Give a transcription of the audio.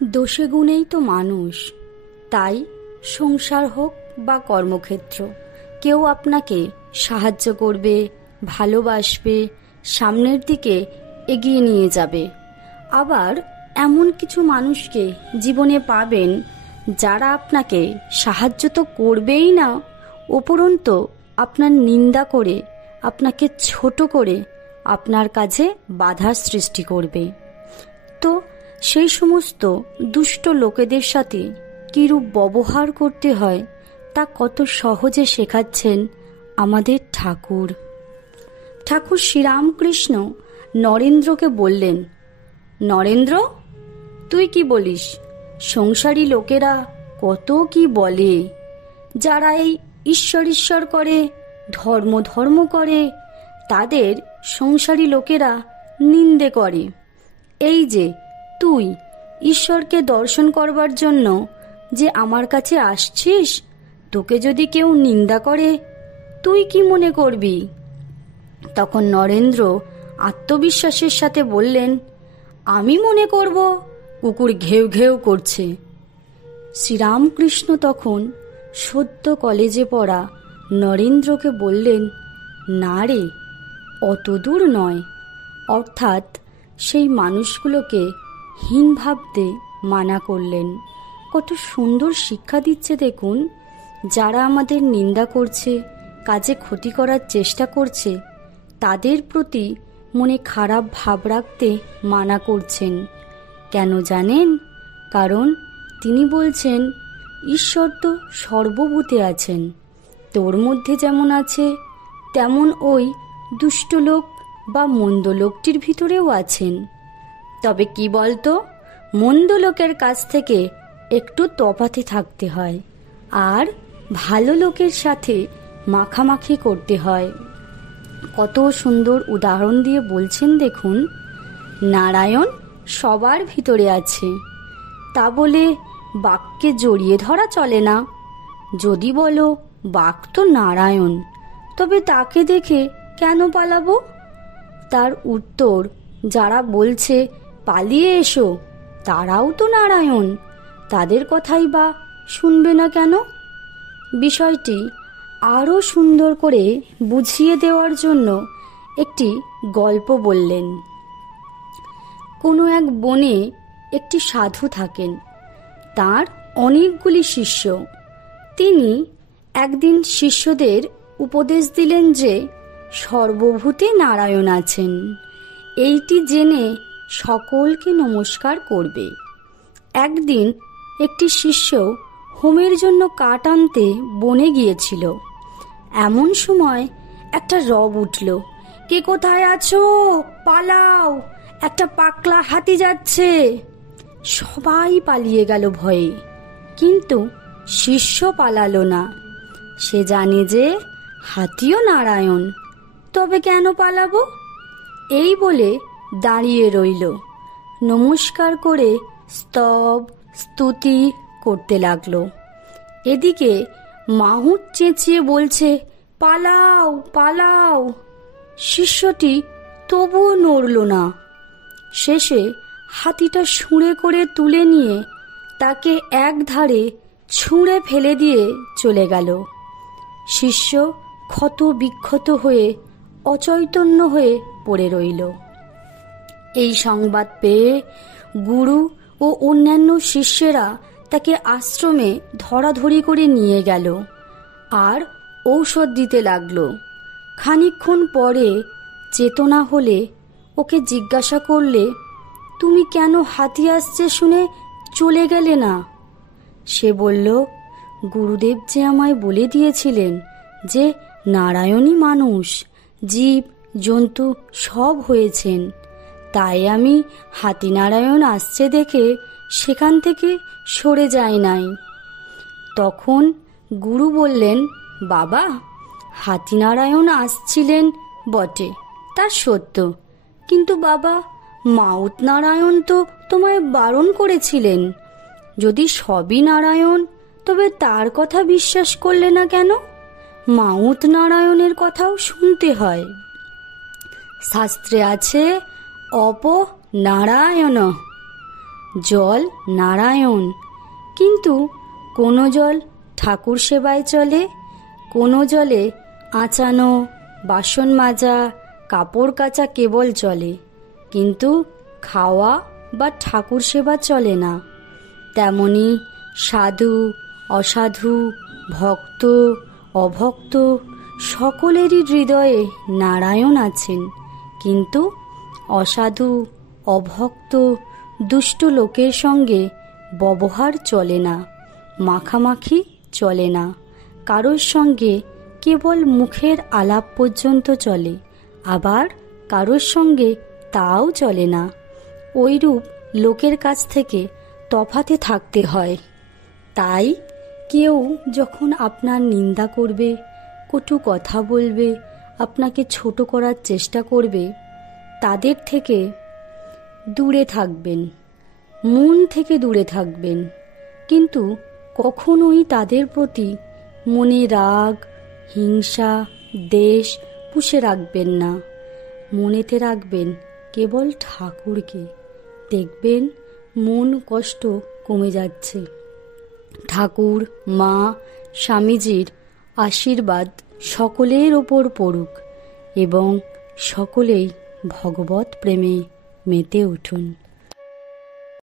দোষে গুণেই তো মানুষ। তাই সংসার হোক বা কর্মক্ষেত্র, কেউ আপনাকে সাহায্য করবে, ভালোবাসবে, সামনের দিকে এগিয়ে নিয়ে যাবে। আবার এমন কিছু মানুষকে জীবনে পাবেন যারা আপনাকে সাহায্য তো করবেই না, উপরন্তু আপনার নিন্দা করে, আপনাকে ছোট করে আপনার কাজে বাধার সৃষ্টি করবে। তো সেই সমস্ত দুষ্ট লোকেদের সাথে কিরূপ ব্যবহার করতে হয় তা কত সহজে শেখাচ্ছেন আমাদের ঠাকুর। ঠাকুর শ্রীরামকৃষ্ণ নরেন্দ্রকে বললেন, নরেন্দ্র, তুই কি বলিস? সংসারী লোকেরা কত কি বলে। যারা এই ঈশ্বর ঈশ্বর করে, ধর্ম ধর্ম করে, তাদের সংসারী লোকেরা নিন্দে করে। এই যে তুই ঈশ্বরকে দর্শন করবার জন্য যে আমার কাছে আসছিস, তোকে যদি কেউ নিন্দা করে তুই কি মনে করবি? তখন নরেন্দ্র আত্মবিশ্বাসের সাথে বললেন, আমি মনে করব কুকুর ঘেউ ঘেউ করছে। শ্রীরামকৃষ্ণ তখন সদ্য কলেজে পড়া নরেন্দ্রকে বললেন, না রে, অত দূর নয়। অর্থাৎ সেই মানুষগুলোকে হীন ভাবতে মানা করলেন। কত সুন্দর শিক্ষা দিচ্ছে দেখুন। যারা আমাদের নিন্দা করছে, কাজে ক্ষতি করার চেষ্টা করছে, তাদের প্রতি মনে খারাপ ভাব রাখতে মানা করছেন। কেন জানেন? কারণ তিনি বলছেন, ঈশ্বর তো সর্বভূতে আছেন। তোর মধ্যে যেমন আছে তেমন ওই দুষ্ট লোক বা মন্দ লোকটির ভিতরেও আছেন। তবে কি বলতো, মন্দ লোকের কাছ থেকে একটু তফাতে থাকতে হয়, আর ভালো লোকের সাথে মাখামাখি করতে হয়। কত সুন্দর উদাহরণ দিয়ে বলছেন দেখুন। নারায়ণ সবার ভিতরে আছে, তা বলে বাঘকে জড়িয়ে ধরা চলে না। যদি বলো বাঘ তো নারায়ণ, তবে তাকে দেখে কেন পালাবো? তার উত্তর, যারা বলছে পালিয়ে এসো, তারাও তো নারায়ণ, তাদের কথাই বা শুনবে না কেন? বিষয়টি আরও সুন্দর করে বুঝিয়ে দেওয়ার জন্য একটি গল্প বললেন। কোনো এক বনে একটি সাধু থাকেন, তার অনেকগুলি শিষ্য। তিনি একদিন শিষ্যদের উপদেশ দিলেন যে সর্বভূতে নারায়ণ আছেন, এইটি জেনে সকলকে নমস্কার করবে। একদিন একটি শিষ্য হোমের জন্য কাঠ আনতে বনে গিয়েছিল। এমন সময় একটা রব উঠল, কে কোথায় আছো, পালাও, একটা পাকলা হাতি যাচ্ছে। সবাই পালিয়ে গেল ভয়ে, কিন্তু শিষ্য পালালো না। সে জানে যে হাতিও নারায়ণ, তবে কেন পালাবো? এই বলে দাঁড়িয়ে রইল, নমস্কার করে স্তব স্তুতি করতে লাগলো। এদিকে মাহুত চেঁচিয়ে বলছে, পালাও পালাও। শিষ্যটি তবুও নড়ল না। শেষে হাতিটা শুঁড়ে করে তুলে নিয়ে তাকে এক ধারে ছুঁড়ে ফেলে দিয়ে চলে গেল। শিষ্য ক্ষত বিক্ষত হয়ে অচৈতন্য হয়ে পড়ে রইল। এই সংবাদ পেয়ে গুরু ও অন্যান্য শিষ্যেরা তাকে আশ্রমে ধরাধরি করে নিয়ে গেল আর ঔষধ দিতে লাগলো। খানিকক্ষণ পরে চেতনা হলে ওকে জিজ্ঞাসা করলে, তুমি কেন হাতি আসছে শুনে চলে গেলে না? সে বলল, গুরুদেব যে আমায় বলে দিয়েছিলেন যে নারায়ণই মানুষ, জীব জন্তু সব হয়েছেন, তাই আমি হাতি নারায়ণ আসছে দেখে সেখান থেকে সরে যাই নাই। তখন গুরু বললেন, বাবা, হাতি নারায়ণ আসছিলেন বটে, তা সত্য, কিন্তু বাবা, মাউত নারায়ণ তো তোমায় বারণ করেছিলেন। যদি সবই নারায়ণ, তবে তার কথা বিশ্বাস করলে না কেন? মাউত নারায়ণের কথাও শুনতে হয়। শাস্ত্রে আছে অপ নারায়ণ, জল নারায়ণ, কিন্তু কোনো জল ঠাকুর সেবায় চলে, কোনো জলে আঁচানো, বাসন মাজা, কাপড় কাচা কেবল চলে, কিন্তু খাওয়া বা ঠাকুর সেবা চলে না। তেমনি সাধু অসাধু, ভক্ত অভক্ত সকলেরই হৃদয়ে নারায়ণ আছেন, কিন্তু অসাধু অভক্ত দুষ্ট লোকের সঙ্গে ব্যবহার চলে না, মাখামাখি চলে না, কারোর সঙ্গে কেবল মুখের আলাপ পর্যন্ত চলে, আবার কারোর সঙ্গে তাও চলে না। ওইরূপ লোকের কাছ থেকে তফাতে থাকতে হয়। তাই কেউ যখন আপনার নিন্দা করবে, কটু কথা বলবে, আপনাকে ছোট করার চেষ্টা করবে, তাদের থেকে দূরে থাকবেন, মন থেকে দূরে থাকবেন, কিন্তু কখনোই তাদের প্রতি মনে রাগ, হিংসা, দ্বেষ পুষে রাখবেন না। মনেতে রাখবেন কেবল ঠাকুরকে। দেখবেন মন কষ্ট কমে যাচ্ছে। ঠাকুর, মা, স্বামীজির আশীর্বাদ সকলের ওপর পড়ুক এবং সকলেই ভগবত প্রেমে মেতে উঠুন।